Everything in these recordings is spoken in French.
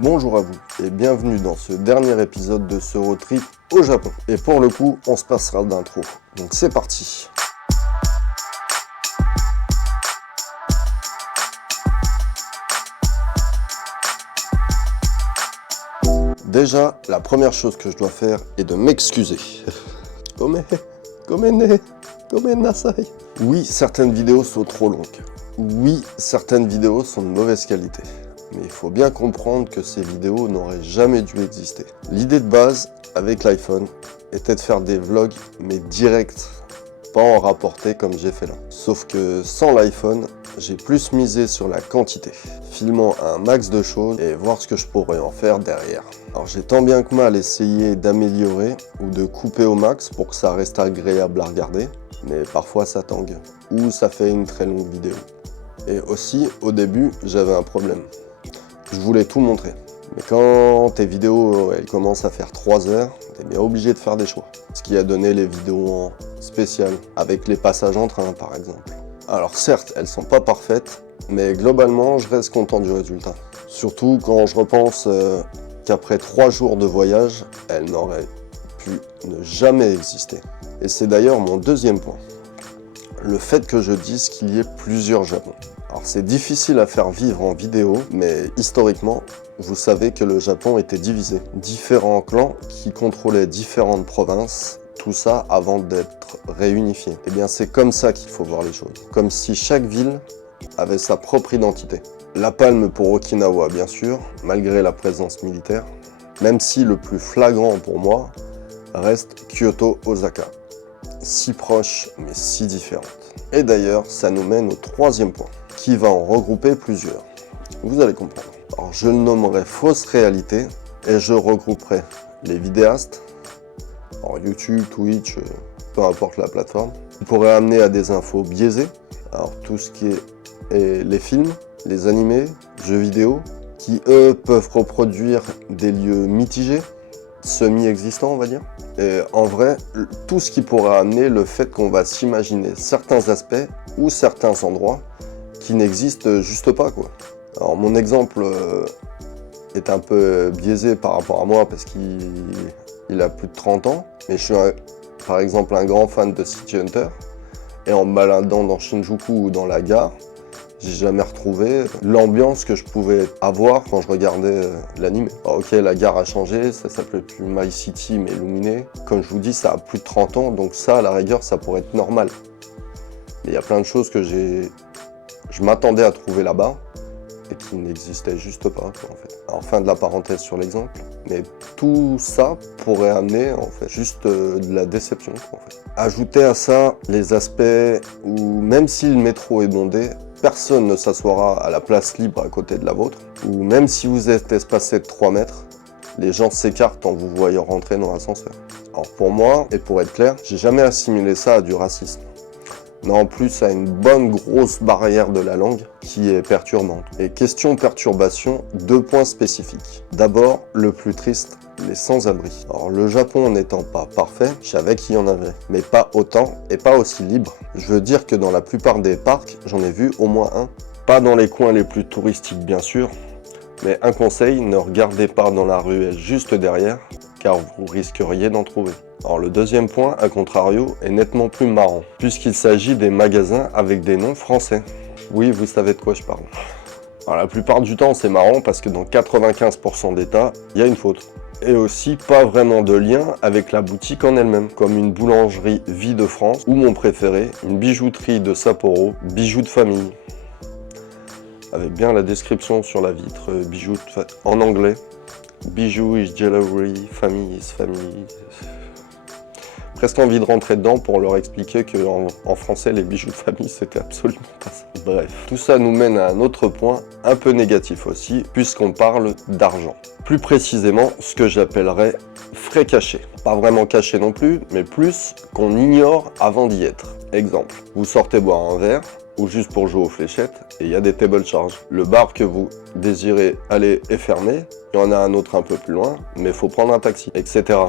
Bonjour à vous et bienvenue dans ce dernier épisode de ce road trip au Japon. Et pour le coup, on se passera d'intro. Donc c'est parti. Déjà, la première chose que je dois faire est de m'excuser. Nasai. Oui, certaines vidéos sont trop longues. Oui, certaines vidéos sont de mauvaise qualité. Mais il faut bien comprendre que ces vidéos n'auraient jamais dû exister. L'idée de base, avec l'iPhone, était de faire des vlogs, mais directs, pas en rapporté comme j'ai fait là. Sauf que sans l'iPhone, j'ai plus misé sur la quantité, filmant un max de choses et voir ce que je pourrais en faire derrière. Alors j'ai tant bien que mal essayé d'améliorer ou de couper au max pour que ça reste agréable à regarder, mais parfois ça tangue, ou ça fait une très longue vidéo. Et aussi, au début, j'avais un problème. Je voulais tout montrer. Mais quand tes vidéos elles commencent à faire 3 heures, t'es bien obligé de faire des choix. Ce qui a donné les vidéos en spécial, avec les passages en train par exemple. Alors certes, elles sont pas parfaites, mais globalement, je reste content du résultat. Surtout quand je repense qu'après 3 jours de voyage, elles n'auraient pu ne jamais exister. Et c'est d'ailleurs mon deuxième point. Le fait que je dise qu'il y ait plusieurs Japons. Alors c'est difficile à faire vivre en vidéo, mais historiquement, vous savez que le Japon était divisé. Différents clans qui contrôlaient différentes provinces, tout ça avant d'être réunifié. Et bien c'est comme ça qu'il faut voir les choses. Comme si chaque ville avait sa propre identité. La palme pour Okinawa bien sûr, malgré la présence militaire, même si le plus flagrant pour moi reste Kyoto-Osaka. Si proches mais si différentes. Et d'ailleurs, ça nous mène au troisième point, qui va en regrouper plusieurs. Vous allez comprendre. Alors je le nommerai fausse réalité et je regrouperai les vidéastes, alors YouTube, Twitch, peu importe la plateforme, qui pourraient amener à des infos biaisées. Alors tout ce qui est les films, les animés, jeux vidéo, qui eux peuvent reproduire des lieux mitigés, semi-existants on va dire. Et en vrai, tout ce qui pourrait amener le fait qu'on va s'imaginer certains aspects ou certains endroits qui n'existent juste pas quoi. Alors mon exemple est un peu biaisé par rapport à moi parce qu'il a plus de 30 ans, mais je suis par exemple un grand fan de City Hunter et en me baladant dans Shinjuku ou dans la gare, j'ai jamais retrouvé l'ambiance que je pouvais avoir quand je regardais l'anime. Ok, la gare a changé, ça s'appelait plus My City mais Illuminé. Comme je vous dis, ça a plus de 30 ans, donc ça, à la rigueur, ça pourrait être normal. Mais il y a plein de choses que je m'attendais à trouver là-bas et qui n'existaient juste pas, quoi, en fait. Alors, fin de la parenthèse sur l'exemple, mais tout ça pourrait amener, en fait, juste de la déception, quoi, en fait. Ajoutez à ça les aspects où, même si le métro est bondé, personne ne s'assoira à la place libre à côté de la vôtre, ou même si vous êtes espacé de 3 mètres, les gens s'écartent en vous voyant rentrer dans l'ascenseur. Alors pour moi, et pour être clair, j'ai jamais assimilé ça à du racisme. Mais en plus à une bonne grosse barrière de la langue qui est perturbante. Et question perturbation, 2 points spécifiques. D'abord, le plus triste, les sans-abri. Alors le Japon n'étant pas parfait, je savais qu'il y en avait, mais pas autant et pas aussi libre. Je veux dire que dans la plupart des parcs, j'en ai vu au moins un. Pas dans les coins les plus touristiques bien sûr, mais un conseil, ne regardez pas dans la ruelle juste derrière, car vous risqueriez d'en trouver. Alors le deuxième point, à contrario, est nettement plus marrant, puisqu'il s'agit des magasins avec des noms français. Oui, vous savez de quoi je parle. Alors la plupart du temps, c'est marrant parce que dans 95% des cas, il y a une faute. Et aussi pas vraiment de lien avec la boutique en elle-même, comme une boulangerie Vie de France, ou mon préféré, une bijouterie de Sapporo, bijoux de famille. Avec bien la description sur la vitre, bijoux en anglais. Bijou is jewelry, famille is family. Presque envie de rentrer dedans pour leur expliquer que en français, les bijoux de famille, c'était absolument pas ça. Bref, tout ça nous mène à un autre point, un peu négatif aussi, puisqu'on parle d'argent. Plus précisément, ce que j'appellerais frais cachés. Pas vraiment cachés non plus, mais plus qu'on ignore avant d'y être. Exemple, vous sortez boire un verre, ou juste pour jouer aux fléchettes, et il y a des table charges. Le bar que vous désirez aller est fermé, il y en a un autre un peu plus loin, mais il faut prendre un taxi, etc.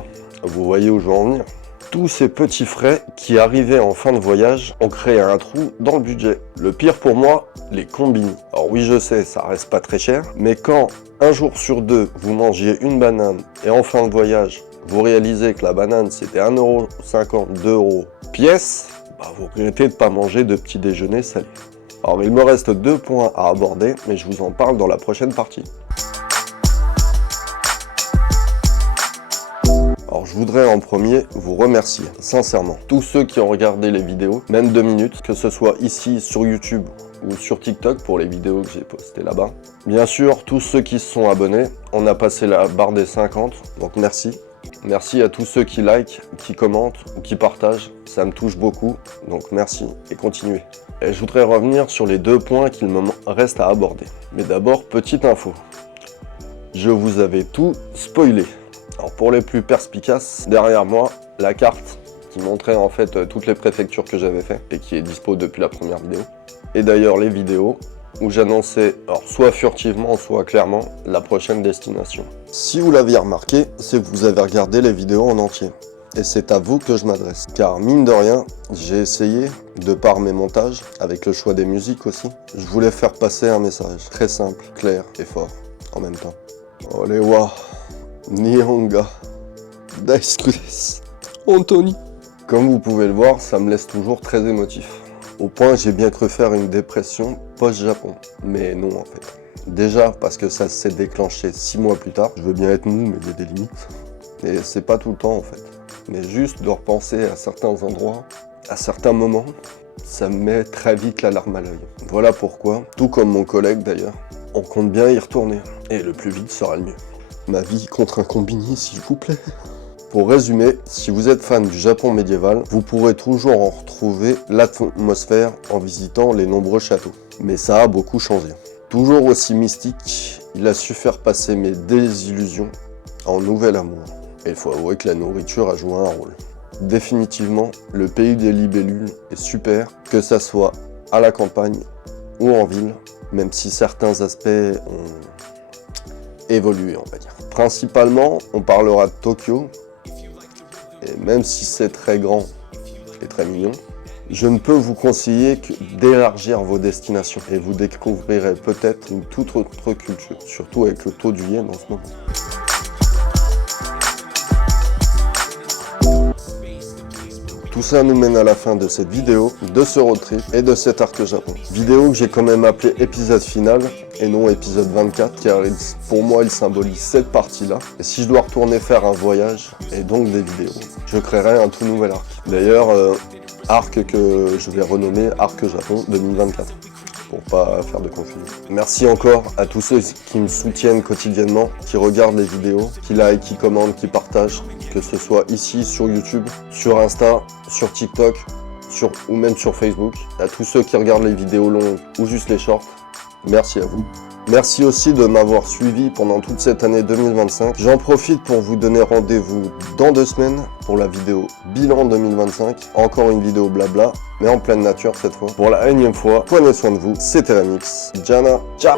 Vous voyez où je veux en venir? Tous ces petits frais qui arrivaient en fin de voyage ont créé un trou dans le budget. Le pire pour moi, les combini. Alors oui, je sais, ça reste pas très cher, mais quand un jour sur deux, vous mangiez une banane et en fin de voyage, vous réalisez que la banane c'était 1,50 €, 2 € pièce, vous regrettez de pas manger de petit déjeuner salé. Alors il me reste 2 points à aborder, mais je vous en parle dans la prochaine partie. Alors je voudrais en premier vous remercier, sincèrement, tous ceux qui ont regardé les vidéos, même 2 minutes, que ce soit ici sur YouTube ou sur TikTok pour les vidéos que j'ai postées là-bas. Bien sûr, tous ceux qui se sont abonnés, on a passé la barre des 50, donc merci. Merci à tous ceux qui like, qui commentent ou qui partagent, ça me touche beaucoup, donc merci et continuez. Et je voudrais revenir sur les 2 points qu'il me reste à aborder. Mais d'abord, petite info, je vous avais tout spoilé. Alors pour les plus perspicaces, derrière moi, la carte qui montrait en fait toutes les préfectures que j'avais fait et qui est dispo depuis la première vidéo. Et d'ailleurs les vidéos où j'annonçais, alors soit furtivement, soit clairement, la prochaine destination. Si vous l'aviez remarqué, c'est que vous avez regardé les vidéos en entier. Et c'est à vous que je m'adresse. Car mine de rien, j'ai essayé, de par mes montages, avec le choix des musiques aussi, je voulais faire passer un message très simple, clair et fort en même temps. Olewa, Nihonga, Daisuke desu, Anthony. Comme vous pouvez le voir, ça me laisse toujours très émotif. Au point que j'ai bien cru faire une dépression post-Japon. Mais non en fait. Déjà parce que ça s'est déclenché 6 mois plus tard. Je veux bien être mou mais il y a des limites. Et c'est pas tout le temps en fait. Mais juste de repenser à certains endroits, à certains moments, ça me met très vite la larme à l'œil. Voilà pourquoi, tout comme mon collègue d'ailleurs, on compte bien y retourner. Et le plus vite sera le mieux. Ma vie contre un combini s'il vous plaît. Pour résumer, si vous êtes fan du Japon médiéval, vous pourrez toujours en retrouver l'atmosphère en visitant les nombreux châteaux. Mais ça a beaucoup changé. Toujours aussi mystique, il a su faire passer mes désillusions en nouvel amour. Et il faut avouer que la nourriture a joué un rôle. Définitivement, le pays des libellules est super, que ça soit à la campagne ou en ville, même si certains aspects ont évolué, on va dire. Principalement, on parlera de Tokyo. Et même si c'est très grand et très mignon, je ne peux vous conseiller que d'élargir vos destinations et vous découvrirez peut-être une toute autre culture, surtout avec le taux du yen en ce moment. Tout ça nous mène à la fin de cette vidéo, de ce road trip et de cet arc Japon. Vidéo que j'ai quand même appelé épisode final et non épisode 24 car pour moi il symbolise cette partie-là. Et si je dois retourner faire un voyage et donc des vidéos, je créerai un tout nouvel arc. D'ailleurs, arc que je vais renommer Arc Japon 2024. Pour pas faire de confusion. Merci encore à tous ceux qui me soutiennent quotidiennement, qui regardent les vidéos, qui like, qui commentent, qui partagent, que ce soit ici sur YouTube, sur Insta, sur TikTok, ou même sur Facebook. À tous ceux qui regardent les vidéos longues ou juste les shorts, merci à vous. Merci aussi de m'avoir suivi pendant toute cette année 2025. J'en profite pour vous donner rendez-vous dans 2 semaines pour la vidéo bilan 2025. Encore une vidéo blabla, mais en pleine nature cette fois. Pour la énième fois, prenez soin de vous. C'était Remix. Jana, ciao.